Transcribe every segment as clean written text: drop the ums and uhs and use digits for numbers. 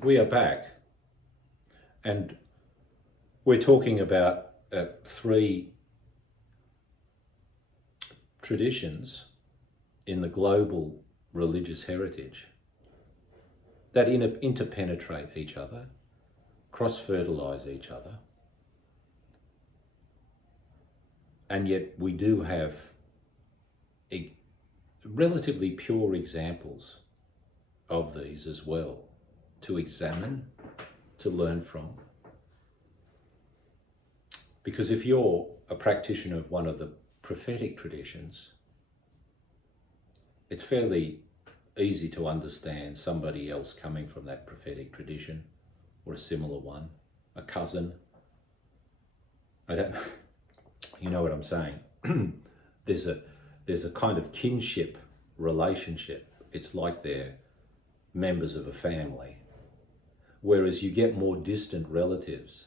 We are back, and we're talking about three traditions in the global religious heritage that interpenetrate each other, cross-fertilise each other, and yet we do have relatively pure examples of these as well to examine, to learn from. Because if you're a practitioner of one of the prophetic traditions, it's fairly easy to understand somebody else coming from that prophetic tradition or a similar one, a cousin. You know what I'm saying? There's a kind of kinship relationship. It's like they're members of a family. Whereas you get more distant relatives.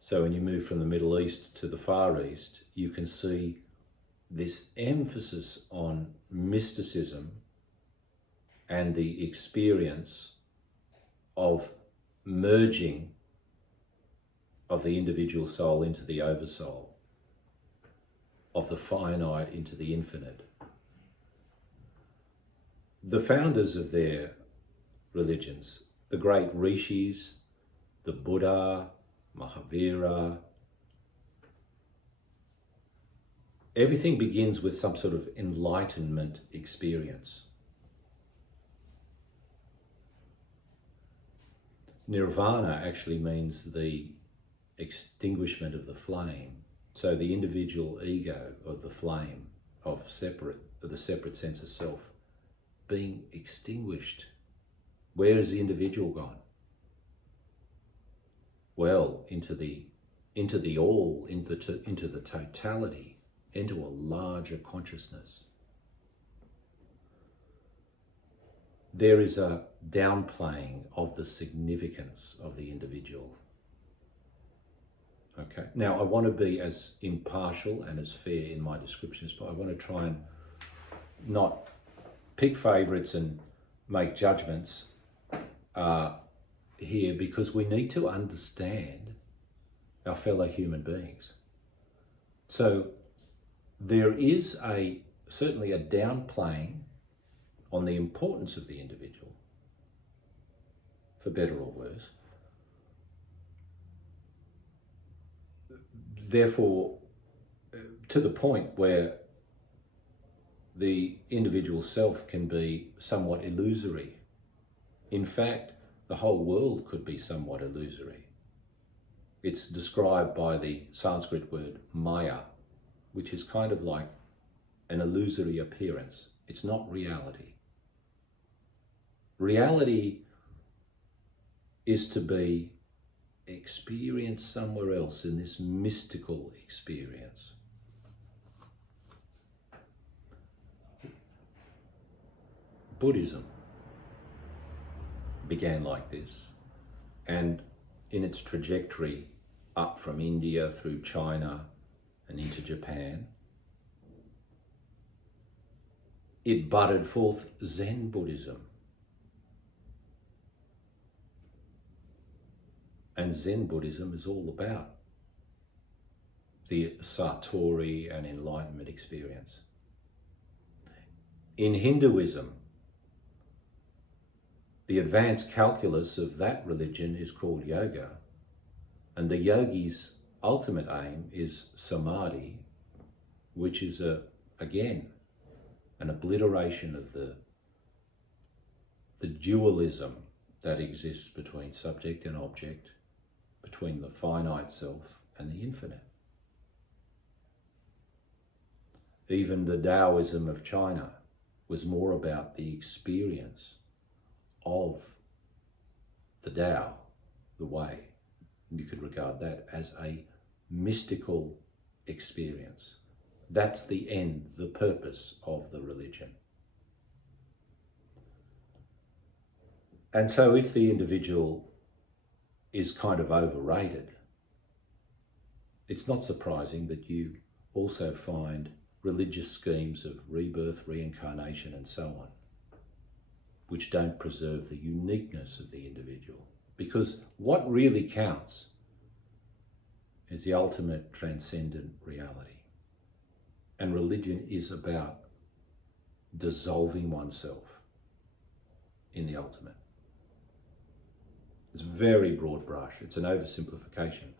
So when you move from the Middle East to the Far East, you can see this emphasis on mysticism and the experience of merging of the individual soul into the oversoul, of the finite into the infinite. The founders of their religions, the great rishis, the Buddha, Mahavira, everything begins with some sort of enlightenment experience. Nirvana actually means the extinguishment of the flame. So the individual ego of the flame of the separate sense of self being extinguished. Where is the individual gone? Well, into the all, into the totality, into a larger consciousness. There is a downplaying of the significance of the individual. Okay. Now, I want to be as impartial and as fair in my descriptions, but I want to try and not pick favourites and make judgments here, because we need to understand our fellow human beings. So there is certainly a downplaying on the importance of the individual, for better or worse. Therefore, to the point where the individual self can be somewhat illusory. In fact, the whole world could be somewhat illusory. It's described by the Sanskrit word maya, which is kind of like an illusory appearance. It's not reality. Reality is to be experienced somewhere else in this mystical experience. Buddhism began like this, and in its trajectory up from India through China and into Japan, it budded forth Zen Buddhism. And Zen Buddhism is all about the Satori and enlightenment experience. In Hinduism, the advanced calculus of that religion is called yoga, and the yogi's ultimate aim is samadhi, which is again an obliteration of the dualism that exists between subject and object, between the finite self and the infinite. Even the Taoism of China was more about the experience of the Tao, the way. You could regard that as a mystical experience. That's the end, the purpose of the religion. And so if the individual is kind of overrated, it's not surprising that you also find religious schemes of rebirth, reincarnation, and so on. which don't preserve the uniqueness of the individual. Because what really counts is the ultimate transcendent reality. And religion is about dissolving oneself in the ultimate. It's very broad brush. It's an oversimplification.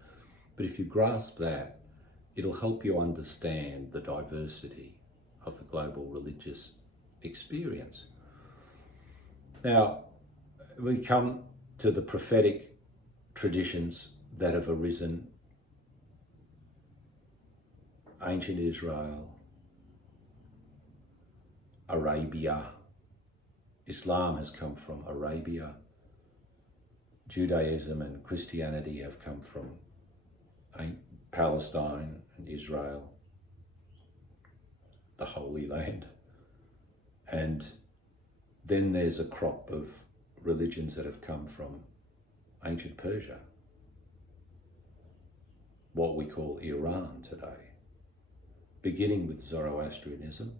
But if you grasp that, it'll help you understand the diversity of the global religious experience. Now, we come to the prophetic traditions that have arisen. Ancient Israel, Arabia. Islam has come from Arabia. Judaism and Christianity have come from Palestine and Israel, the Holy Land. And then there's a crop of religions that have come from ancient Persia, what we call Iran today, beginning with Zoroastrianism,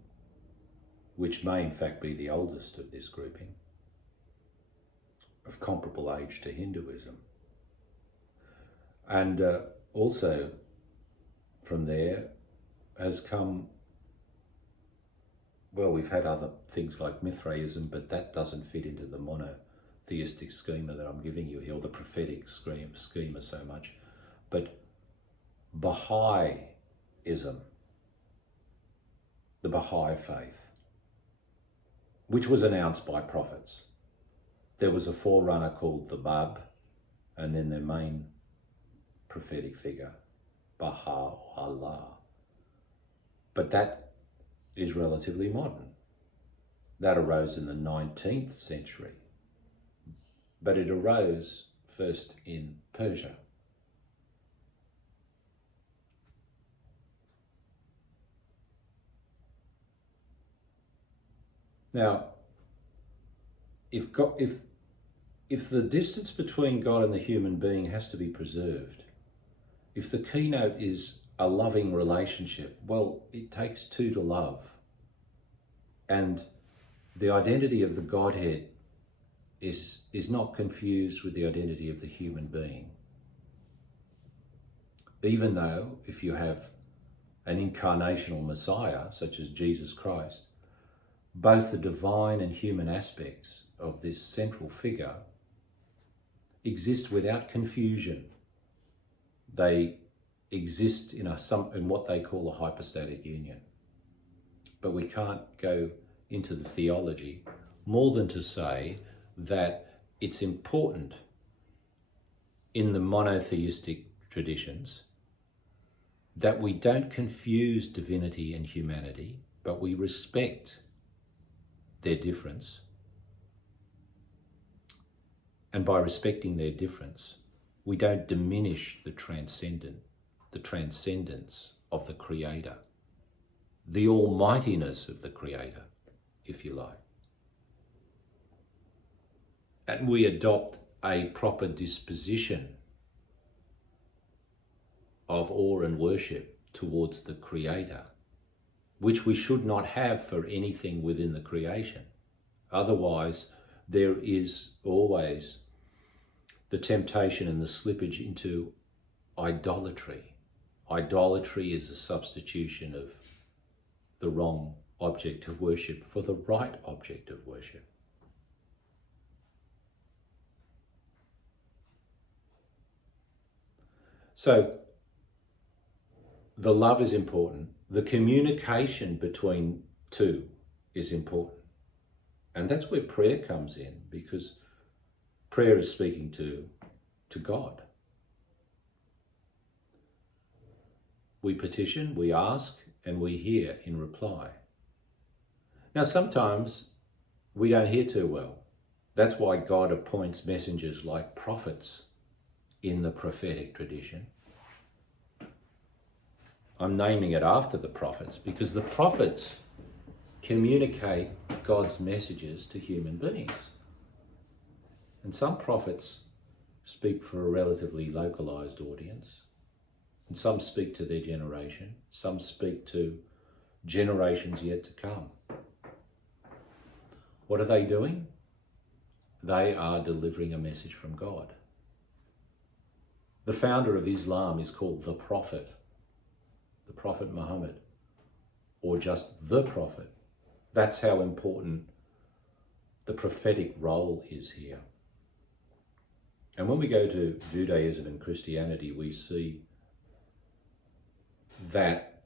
which may in fact be the oldest of this grouping, of comparable age to Hinduism. And also from there has come, well, we've had other things like Mithraism, but that doesn't fit into the monotheistic schema that I'm giving you here, or the prophetic schema so much. But Baha'ism, the Baha'i faith, which was announced by prophets. There was a forerunner called the Bab, and then their main prophetic figure, Baha'u'llah. But that is relatively modern. That arose in the 19th century, but it arose first in Persia. Now, if the distance between God and the human being has to be preserved, if the keynote is a loving relationship, well, it takes two to love. And the identity of the Godhead is not confused with the identity of the human being. Even though if you have an incarnational Messiah, such as Jesus Christ, both the divine and human aspects of this central figure exist without confusion. They exist in what they call a hypostatic union. But we can't go into the theology more than to say that it's important in the monotheistic traditions that we don't confuse divinity and humanity, but we respect their difference. And by respecting their difference, we don't diminish the transcendence of the Creator, the almightiness of the Creator, if you like. And we adopt a proper disposition of awe and worship towards the Creator, which we should not have for anything within the creation. Otherwise, there is always the temptation and the slippage into idolatry. Idolatry is a substitution of the wrong object of worship for the right object of worship. So, the love is important. The communication between two is important. And that's where prayer comes in, because prayer is speaking to God. We petition, we ask, and we hear in reply. Now, sometimes we don't hear too well. That's why God appoints messengers like prophets in the prophetic tradition. I'm naming it after the prophets because the prophets communicate God's messages to human beings. And some prophets speak for a relatively localized audience, and some speak to their generation, some speak to generations yet to come. What are they doing? they are delivering a message from God. The founder of Islam is called the Prophet Muhammad, or just the Prophet. That's how important the prophetic role is here. And when we go to Judaism and Christianity, we see that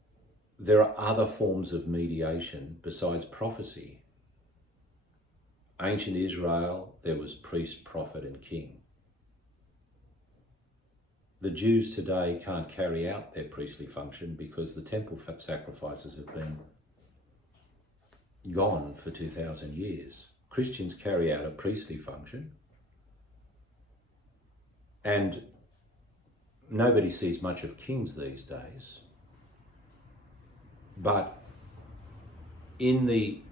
there are other forms of mediation besides prophecy. Ancient Israel, there was priest, prophet, and king. The Jews today can't carry out their priestly function because the temple sacrifices have been gone for 2,000 years. Christians carry out a priestly function, and nobody sees much of kings these days. But in the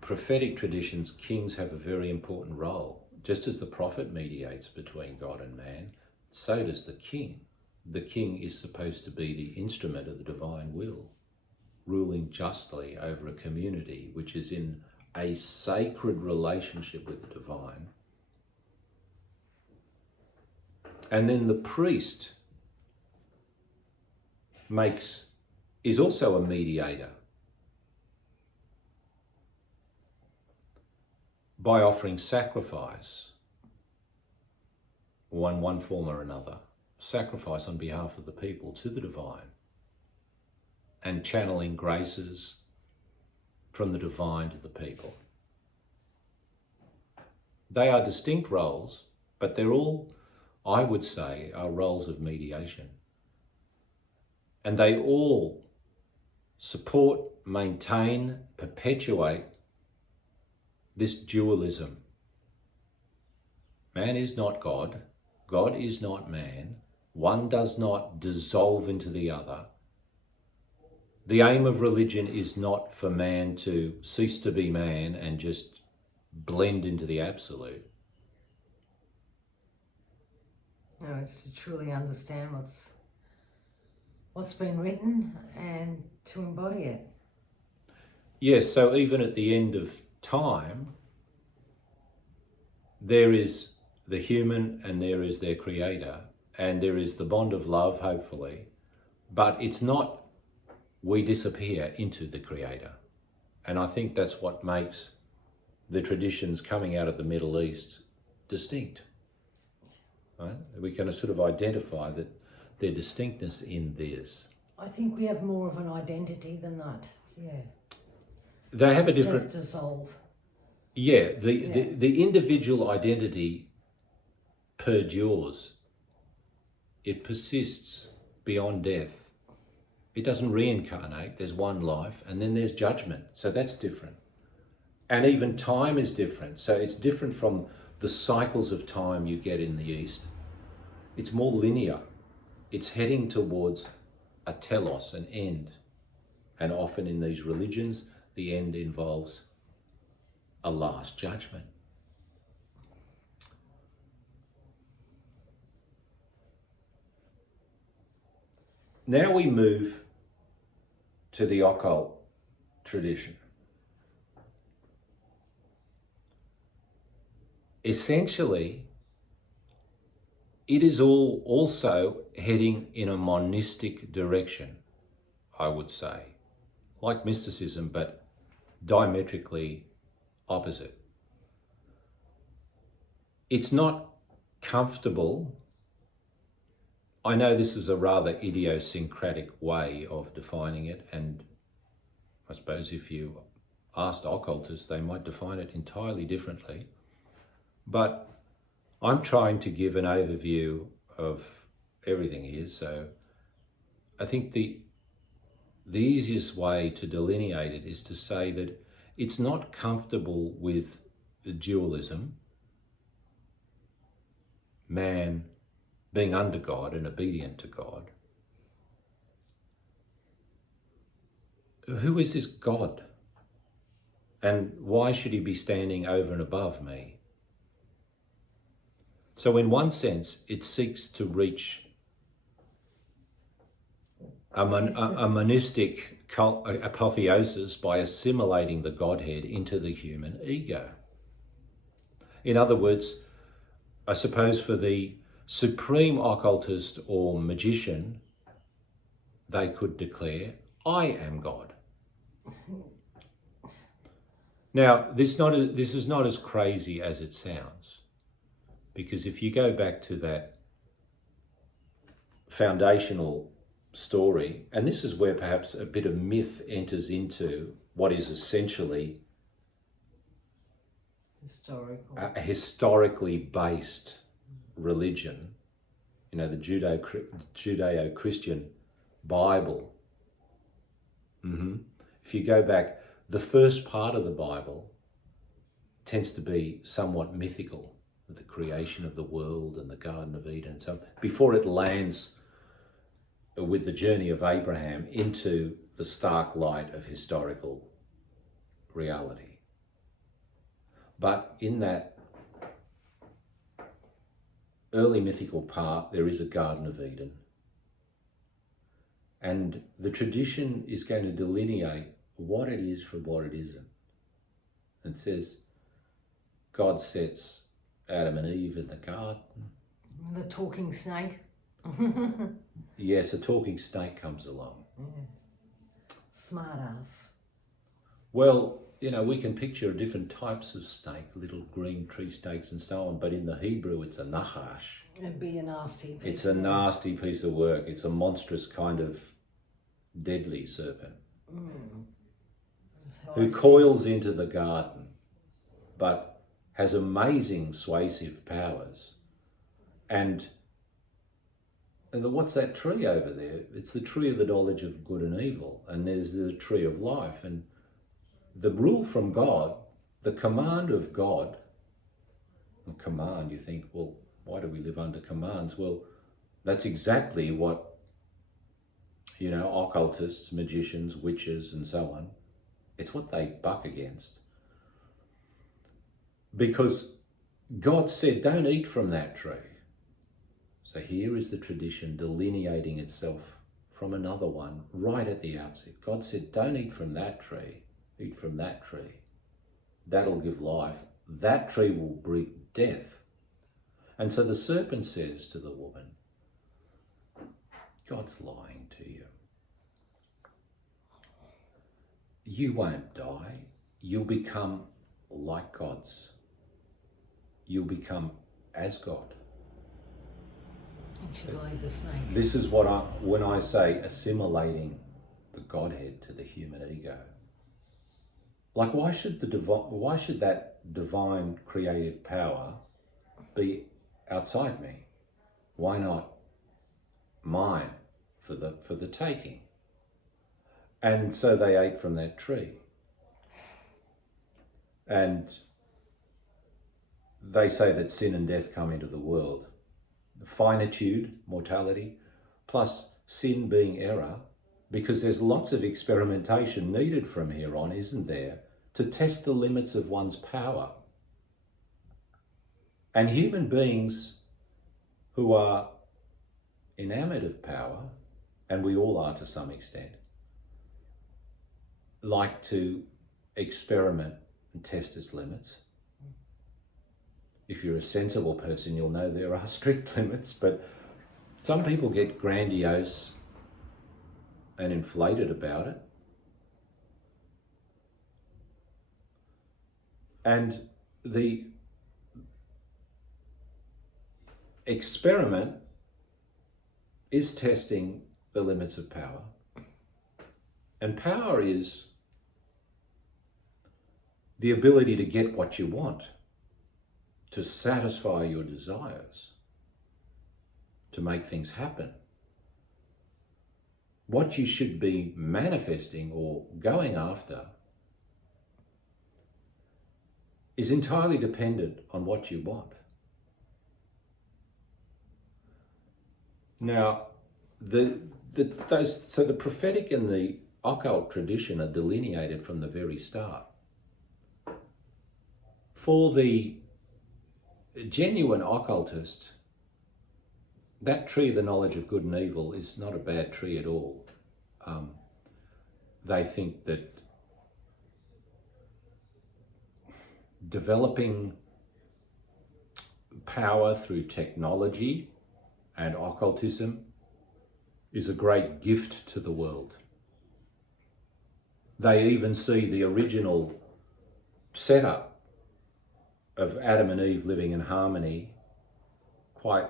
prophetic traditions, kings have a very important role. Just as the prophet mediates between God and man, so does the king. The king is supposed to be the instrument of the divine will, ruling justly over a community which is in a sacred relationship with the divine. And then the priest is also a mediator by offering sacrifice, one form or another, sacrifice on behalf of the people to the divine, and channeling graces from the divine to the people. They are distinct roles, but they're all, I would say, are roles of mediation. And they all support, maintain, perpetuate this dualism. Man is not God. God is not man. One does not dissolve into the other. The aim of religion is not for man to cease to be man and just blend into the absolute. No, it's to truly understand what's been written and to embody it. Yes, so even at the end of time, there is the human and there is their creator, and there is the bond of love, hopefully, but it's not we disappear into the creator. And I think that's what makes the traditions coming out of the Middle East distinct. Right? We can sort of identify that their distinctness in this. I think we have more of an identity than that, yeah. They have a different... Just dissolve. Yeah, the individual identity perdures. It persists beyond death. It doesn't reincarnate. There's one life, and then there's judgment. So that's different. And even time is different. So it's different from the cycles of time you get in the East. It's more linear. It's heading towards a telos, an end. And often in these religions, the end involves a last judgment. Now we move to the occult tradition. Essentially, it is all also heading in a monistic direction, I would say, like mysticism, but diametrically opposite. It's not comfortable. I know this is a rather idiosyncratic way of defining it, and I suppose if you asked occultists, they might define it entirely differently. But I'm trying to give an overview of everything here. So I think the easiest way to delineate it is to say that it's not comfortable with the dualism, man being under God and obedient to God. Who is this God? And why should he be standing over and above me? So in one sense, it seeks to reach a monistic apotheosis by assimilating the Godhead into the human ego. In other words, I suppose for the supreme occultist or magician, they could declare, I am God. Now, this is not as crazy as it sounds, because if you go back to that foundational story, and this is where perhaps a bit of myth enters into what is essentially a historically based religion, you know, the Judeo-Christian Bible. If you go back, the first part of the Bible tends to be somewhat mythical, with the creation of the world and the Garden of Eden and so on, before it lands with the journey of Abraham into the stark light of historical reality. But in that early mythical part, there is a Garden of Eden. And the tradition is going to delineate what it is from what it isn't. It says God sets Adam and Eve in the garden. The talking snake. Yes, a talking snake comes along. Yeah. Smart ass. Well, you know, we can picture different types of snake, little green tree snakes and so on, but in the Hebrew it's a nachash. It'd be a nasty piece. It's a nasty piece of work. It's a monstrous kind of deadly serpent who coils into the garden, but has amazing suasive powers. And what's that tree over there? It's the tree of the knowledge of good and evil, and there's the tree of life. And the rule from God, the command of God, command, you think, well, why do we live under commands? Well, that's exactly what, you know, occultists, magicians, witches, and so on, it's what they buck against. Because God said, don't eat from that tree. So here is the tradition delineating itself from another one right at the outset. God said, don't eat from that tree, eat from that tree. That'll give life. That tree will bring death. And so the serpent says to the woman, God's lying to you. You won't die. You'll become like gods. You'll become as God. And she believed the snake. This is when I say assimilating the Godhead to the human ego. Like, why should that divine creative power be outside me? Why not mine for the taking? And so they ate from that tree. And they say that sin and death come into the world. Finitude, mortality, plus sin being error, because there's lots of experimentation needed from here on, isn't there, to test the limits of one's power. And human beings who are enamored of power, and we all are to some extent, like to experiment and test its limits. If you're a sensible person, you'll know there are strict limits, but some people get grandiose and inflated about it. And the experiment is testing the limits of power. And power is the ability to get what you want, to satisfy your desires, to make things happen. What you should be manifesting or going after is entirely dependent on what you want. Now, the prophetic and the occult tradition are delineated from the very start. For the genuine occultist, that tree of the knowledge of good and evil is not a bad tree at all. They think that developing power through technology and occultism is a great gift to the world. They even see the original setup of Adam and Eve living in harmony quite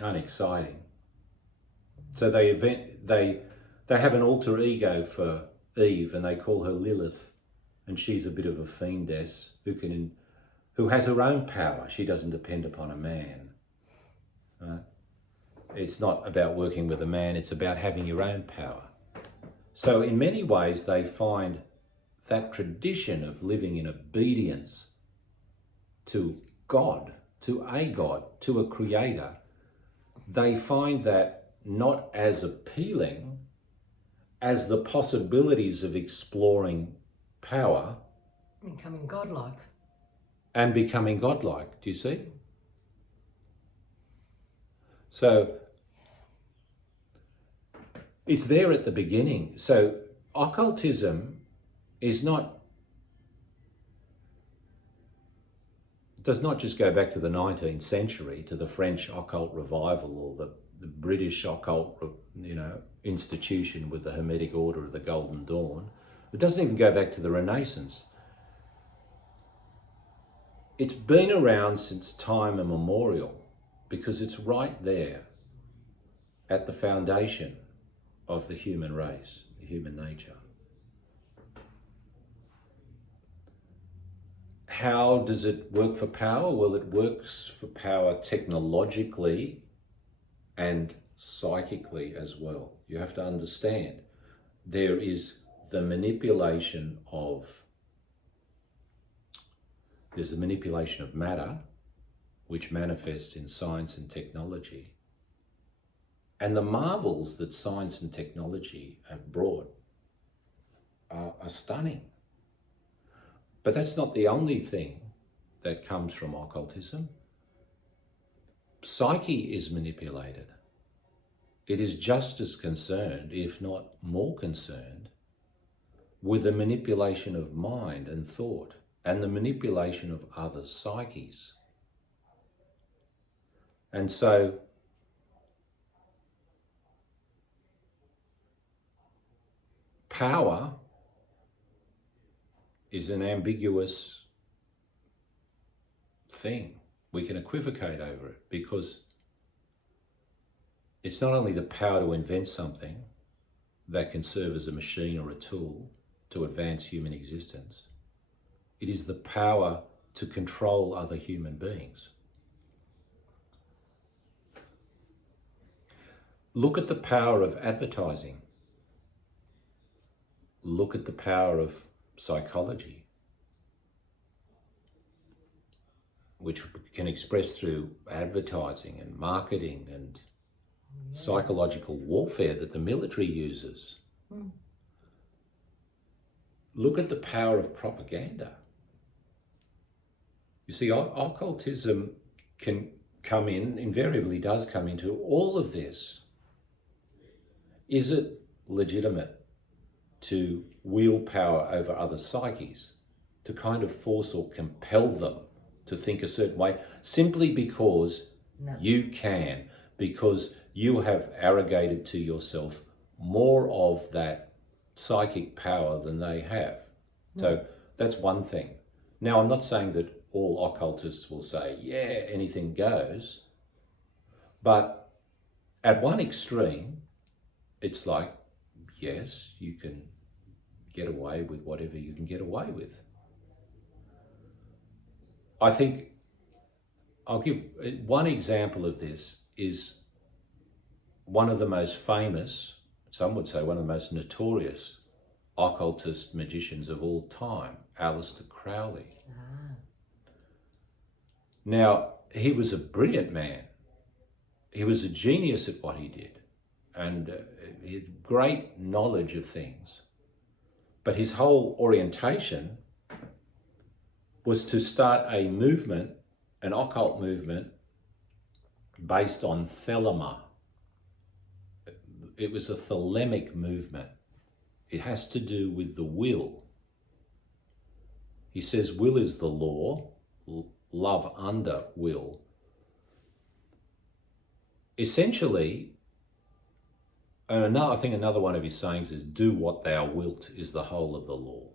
unexciting. So they have an alter ego for Eve, and they call her Lilith, and she's a bit of a fiendess who has her own power. She doesn't depend upon a man. Right? It's not about working with a man, it's about having your own power. So in many ways they find that tradition of living in obedience to God, to a creator, they find that not as appealing as the possibilities of exploring power. Becoming godlike. And becoming godlike, do you see? So it's there at the beginning. So occultism does not just go back to the 19th century, to the French occult revival or the British occult, institution with the Hermetic Order of the Golden Dawn. It doesn't even go back to the Renaissance. It's been around since time immemorial because it's right there at the foundation of the human race, the human nature. How does it work for power? Well, it works for power technologically and psychically as well. You have to understand there is the manipulation of matter, which manifests in science and technology. And the marvels that science and technology have brought are stunning. But that's not the only thing that comes from occultism. Psyche is manipulated. It is just as concerned, if not more concerned, with the manipulation of mind and thought and the manipulation of others' psyches. And so power is an ambiguous thing. We can equivocate over it because it's not only the power to invent something that can serve as a machine or a tool to advance human existence. It is the power to control other human beings. Look at the power of advertising. Look at the power of psychology, which can express through advertising and marketing and psychological warfare that the military uses. Look at the power of propaganda. You see, occultism can come in, invariably does come into all of this. Is it legitimate to wield power over other psyches, to kind of force or compel them to think a certain way, simply because you can, because you have arrogated to yourself more of that psychic power than they have? So that's one thing. Now, I'm not saying that all occultists will say, yeah, anything goes. But at one extreme, it's like, yes, you can get away with whatever you can get away with. I think I'll give one example of this is one of the most famous, some would say one of the most notorious occultist magicians of all time, Aleister Crowley. Now, he was a brilliant man. He was a genius at what he did, and he had great knowledge of things. But his whole orientation was to start a movement, an occult movement, based on thelema. It was a thelemic movement. It has to do with the will. He says will is the law, love under will, essentially, and I think another one of his sayings is, do what thou wilt is the whole of the law.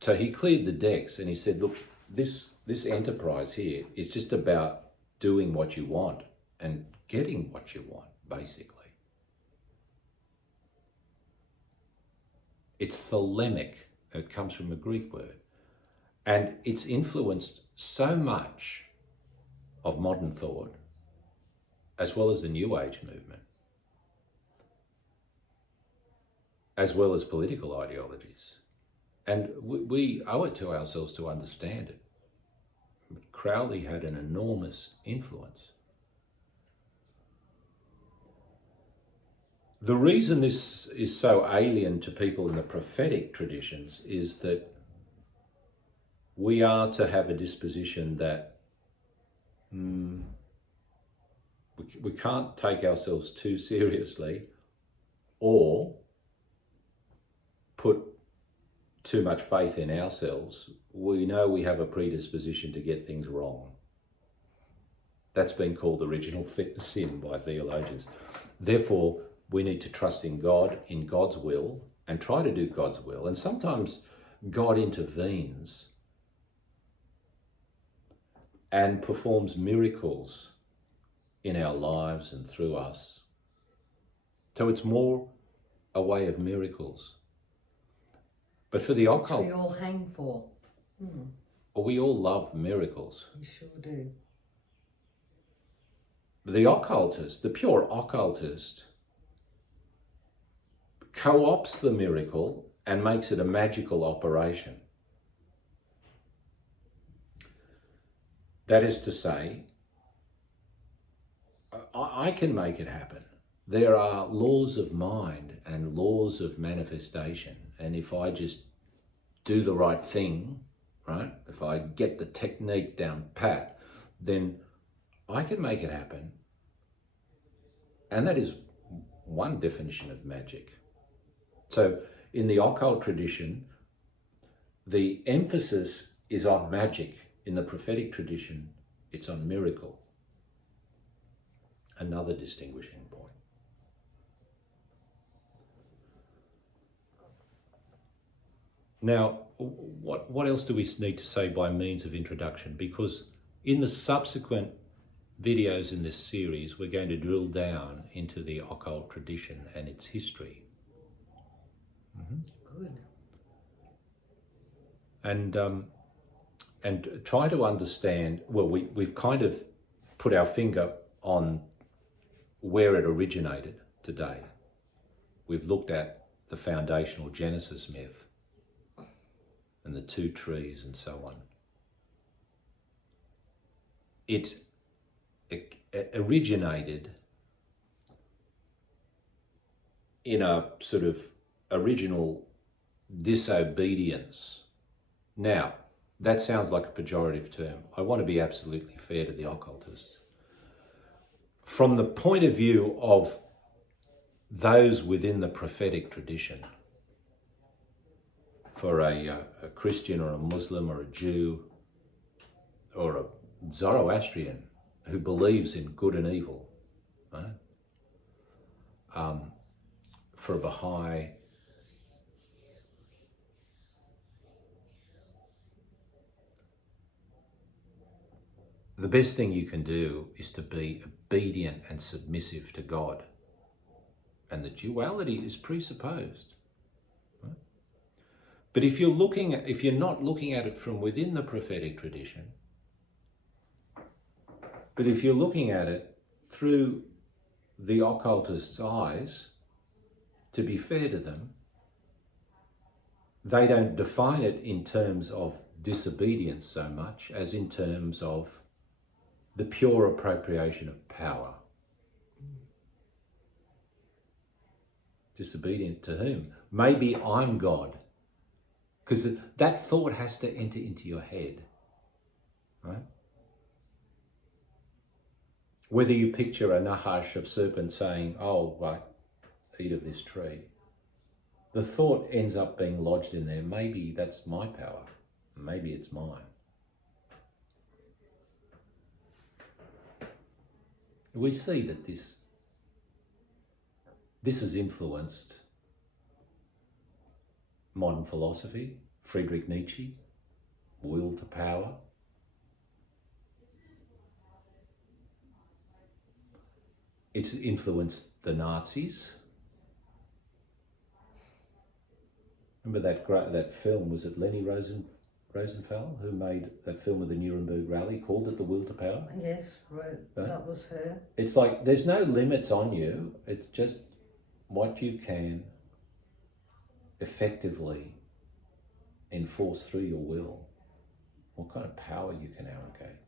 So he cleared the decks and he said, look, this enterprise here is just about doing what you want and getting what you want, basically. It's thelemic. It comes from a Greek word. And it's influenced so much of modern thought, as well as the New Age movement, as well as political ideologies. And we owe it to ourselves to understand it. But Crowley had an enormous influence. The reason this is so alien to people in the prophetic traditions is that we are to have a disposition that we can't take ourselves too seriously or put too much faith in ourselves. We know we have a predisposition to get things wrong. That's been called original sin by theologians. Therefore, we need to trust in God, in God's will, and try to do God's will. And sometimes God intervenes and performs miracles in our lives and through us. So it's more a way of miracles. But for the occult, we all hang for. We all love miracles. We sure do. The occultist, the pure occultist, co-opts the miracle and makes it a magical operation. That is to say, I can make it happen. There are laws of mind and laws of manifestation. And if I just do the right thing, right? If I get the technique down pat, then I can make it happen. And that is one definition of magic. So in the occult tradition, the emphasis is on magic. In the prophetic tradition, it's on miracle. Another distinguishing point. Now, what else do we need to say by means of introduction? Because in the subsequent videos in this series, we're going to drill down into the occult tradition and its history. Good. And try to understand, well, we've kind of put our finger on where it originated today. We've looked at the foundational Genesis myth and the two trees and so on. It originated in a sort of original disobedience. Now, that sounds like a pejorative term. I want to be absolutely fair to the occultists. From the point of view of those within the prophetic tradition, for a Christian or a Muslim or a Jew or a Zoroastrian who believes in good and evil, right? For a Baha'i, the best thing you can do is to be obedient and submissive to God. And the duality is presupposed. Right? But if you're not looking at it from within the prophetic tradition, but if you're looking at it through the occultist's eyes, to be fair to them, they don't define it in terms of disobedience so much as in terms of the pure appropriation of power. Disobedient to whom? Maybe I'm God. Because that thought has to enter into your head, right? Whether you picture a Nahash of serpent saying, oh, right, eat of this tree, the thought ends up being lodged in there. Maybe that's my power. Maybe it's mine. We see that this has influenced modern philosophy, Friedrich Nietzsche, will to power. It's influenced the Nazis. Remember that film, was it Leni Rosenthal who made that film of the Nuremberg Rally, called it The Will to Power? Yes, right. That was her. It's like there's no limits on you. It's just what you can effectively enforce through your will, what kind of power you can arrogate.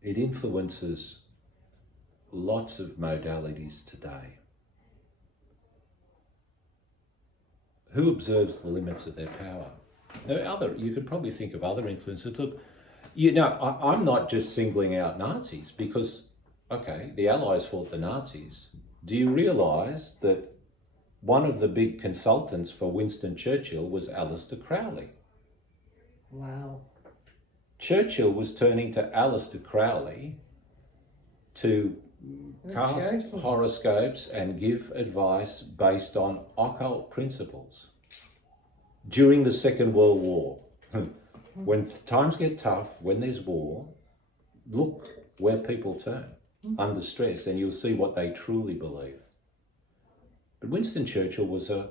It influences lots of modalities today. Who observes the limits of their power? You could probably think of other influences. Look, I'm not just singling out Nazis because, okay, the Allies fought the Nazis. Do you realise that one of the big consultants for Winston Churchill was Aleister Crowley? Wow. Churchill was turning to Aleister Crowley to cast horoscopes and give advice based on occult principles. During the Second World War, when times get tough, when there's war, look where people turn under stress and you'll see what they truly believe. But Winston Churchill was a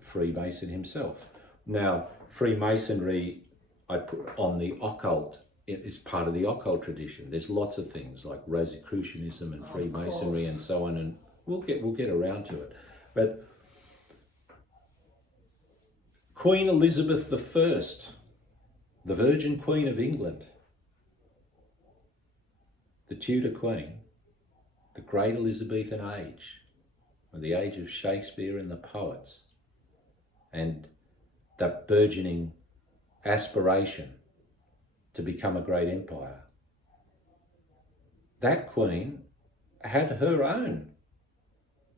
Freemason himself. Now, Freemasonry, I put on the occult, it is part of the occult tradition. There's lots of things like Rosicrucianism and Freemasonry and so on, and we'll get around to it. But Queen Elizabeth I, the Virgin Queen of England, the Tudor Queen, the great Elizabethan age, or the age of Shakespeare and the poets, and the burgeoning aspiration to become a great empire. That queen had her own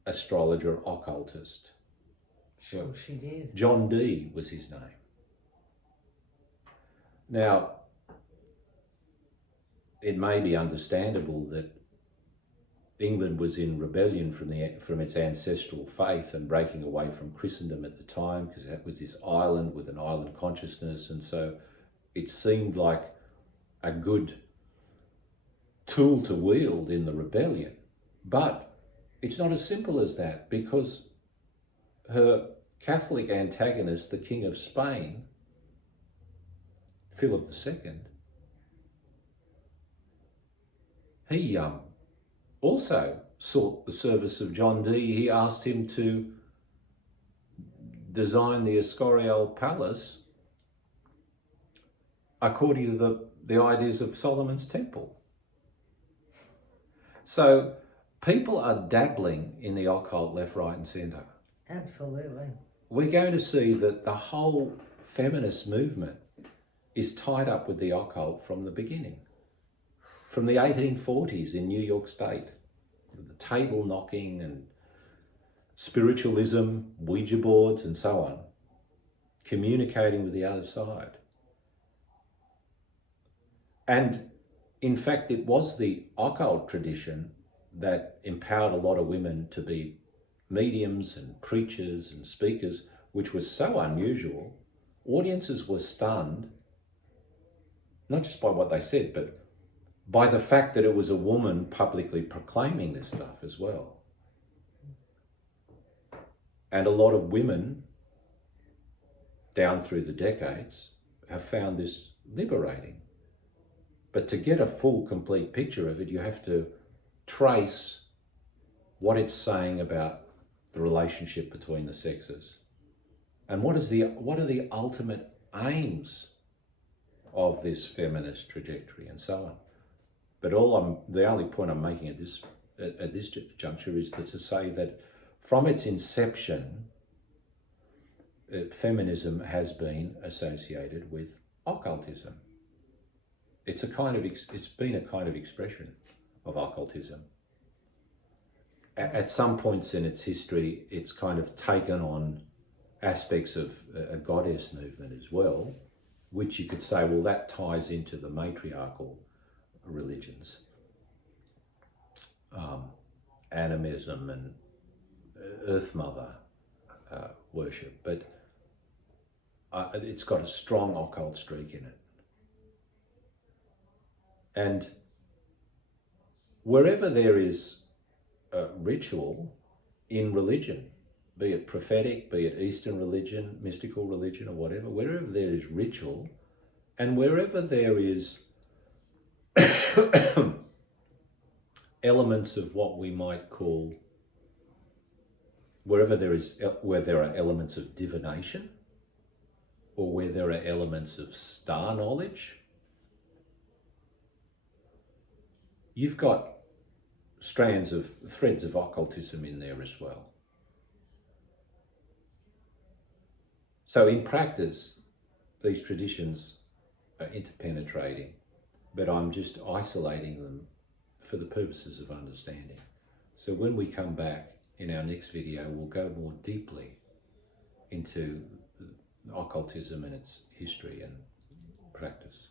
astrologer occultist. Sure, she did. John Dee was his name. Now, it may be understandable that England was in rebellion from its ancestral faith and breaking away from Christendom at the time, because that was this island with an island consciousness, and so it seemed like a good tool to wield in the rebellion. But it's not as simple as that, because her Catholic antagonist, the King of Spain, Philip II, he also sought the service of John Dee. He asked him to design the Escorial Palace according to the ideas of Solomon's Temple. So people are dabbling in the occult left, right and centre. Absolutely. We're going to see that the whole feminist movement is tied up with the occult from the beginning. From the 1840s in New York State, the table knocking and spiritualism, Ouija boards and so on, communicating with the other side. And in fact, it was the occult tradition that empowered a lot of women to be mediums and preachers and speakers, which was so unusual. Audiences were stunned, not just by what they said, but by the fact that it was a woman publicly proclaiming this stuff as well. And a lot of women down through the decades have found this liberating. But to get a full, complete picture of it, you have to trace what it's saying about the relationship between the sexes. And what are the ultimate aims of this feminist trajectory and so on. But the only point I'm making at this juncture is to say that from its inception, feminism has been associated with occultism. It's been a kind of expression of occultism. At some points in its history, it's kind of taken on aspects of a goddess movement as well, which you could say, well, that ties into the matriarchal religions, animism and Earth Mother worship, but it's got a strong occult streak in it. And wherever there is ritual in religion, be it prophetic, be it Eastern religion, mystical religion or whatever, wherever there is ritual and wherever there is elements of what we might call, where there are elements of divination or where there are elements of star knowledge, you've got threads of occultism in there as well. So in practice, these traditions are interpenetrating, but I'm just isolating them for the purposes of understanding. So when we come back in our next video, we'll go more deeply into occultism and its history and practice.